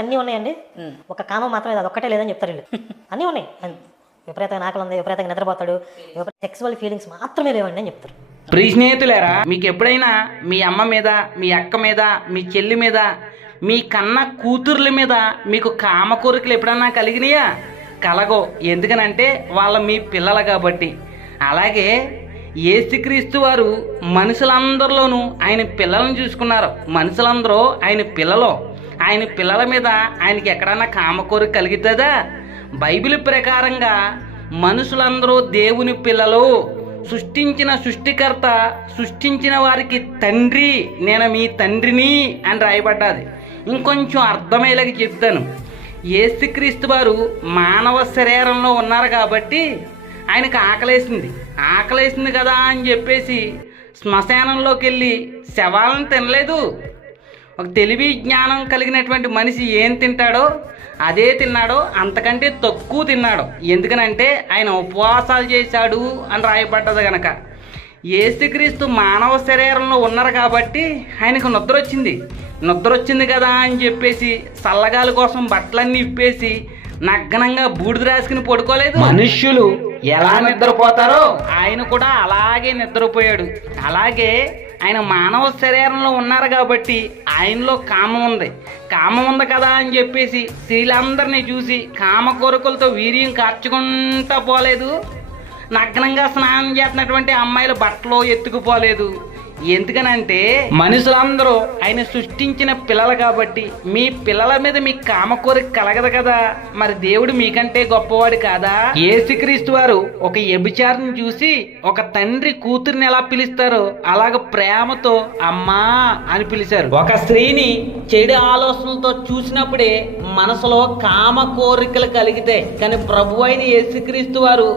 అన్నీ ఉన్నాయండి, ఒక కామం మాత్రం అది ఒక్కటే లేదని చెప్తారు వీళ్ళు. అన్నీ ఉన్నాయి, విపరీతంగా ఆకలి ఉంది, విపరీతంగా నిద్రపోతాడు, సెక్సువల్ ఫీలింగ్స్ మాత్రమే లేవండి అని చెప్తారు. ప్రియ స్నేహితులారా, మీకు ఎప్పుడైనా మీ అమ్మ మీద, మీ అక్క మీద, మీ చెల్లి మీద, మీ కన్న కూతుర్ల మీద మీకు కామ కోరికలు ఎప్పుడన్నా కలిగినాయా? కలగో. ఎందుకనంటే వాళ్ళ మీ పిల్లలు కాబట్టి. అలాగే యేసుక్రీస్తు వారు మనుషులందరిలోనూ ఆయన పిల్లలను చూసుకున్నారు. మనుషులందరూ ఆయన పిల్లలు. ఆయన పిల్లల మీద ఆయనకి ఎక్కడన్నా కామ కోరిక కలుగుతుందా? బైబిల్ ప్రకారంగా మనుషులందరూ దేవుని పిల్లలు. సృష్టించిన సృష్టికర్త సృష్టించిన వారికి తండ్రి, నేను మీ తండ్రిని అని రాయబడ్డది. ఇంకొంచెం అర్థమయ్యేలాగా చెప్తాను. యేసుక్రీస్తు వారు మానవ శరీరంలో ఉన్నారు కాబట్టి ఆయనకు ఆకలేసింది కదా అని చెప్పేసి శ్మశానంలోకి వెళ్ళి శవాలను తినలేదు. ఒక తెలివి జ్ఞానం కలిగినటువంటి మనిషి ఏం తింటాడో అదే తిన్నాడో, అంతకంటే తక్కువ తిన్నాడు. ఎందుకనంటే ఆయన ఉపవాసాలు చేశాడు అని రాయబడ్డది గనక. యేసుక్రీస్తు మానవ శరీరంలో ఉన్నారు కాబట్టి ఆయనకు నిద్ర వచ్చింది కదా అని చెప్పేసి చల్లగాలి కోసం బట్టలన్నీ ఇప్పేసి నగ్నంగా బూడిద రాసుకుని పడుకోలేదు. మనుష్యులు ఎలా నిద్రపోతారో ఆయన కూడా అలాగే నిద్రపోయాడు. అలాగే ఆయన మానవ శరీరంలో ఉన్నారు కాబట్టి ఆయనలో కామం ఉంది కదా అని చెప్పేసి స్త్రీలందరినీ చూసి కామ కోరికలతో వీర్యం కార్చుకుంటా పోలేదు. నగ్నంగా స్నానం చేస్తున్నటువంటి అమ్మాయిల బట్టలు ఎత్తుకుపోలేదు. ఎందుకనంటే మనుషులందరూ ఆయన సృష్టించిన పిల్లలు కాబట్టి మీ పిల్లల మీద మీకు కామ కోరిక కలగదు కదా, మరి దేవుడు మీకంటే గొప్పవాడు కాదా? యేసుక్రీస్తు వారు ఒక వ్యభిచారిని చూసి ఒక తండ్రి కూతురిని ఎలా పిలుస్తారో అలాగ ప్రేమతో అమ్మా అని పిలిచారు. ఒక స్త్రీని చెడు ఆలోచనలతో చూసినప్పుడే మనసులో కామ కోరికలు కలిగితే, కానీ ప్రభు అయిన యేసుక్రీస్తు వారు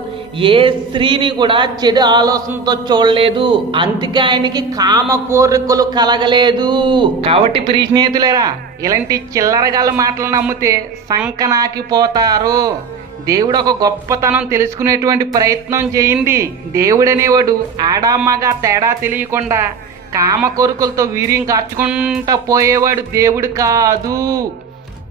ఏ స్త్రీని కూడా చెడు ఆలోచనతో చూడలేదు. అందుకే ఆయనకి కామ కోరికలు కలగలేదు. కాబట్టి ప్రియ స్నేహితులారా, ఇలాంటి చిల్లరగాళ్ళ మాటలు నమ్మితే సంకనాకిపోతారు. దేవుడు ఒక గొప్పతనం తెలుసుకునేటువంటి ప్రయత్నం చేయండి. దేవుడు అనేవాడు ఆడామగా తేడా తెలియకుండా కామ కోరికలతో వీర్యం కార్చుకుంటా పోయేవాడు దేవుడు కాదు.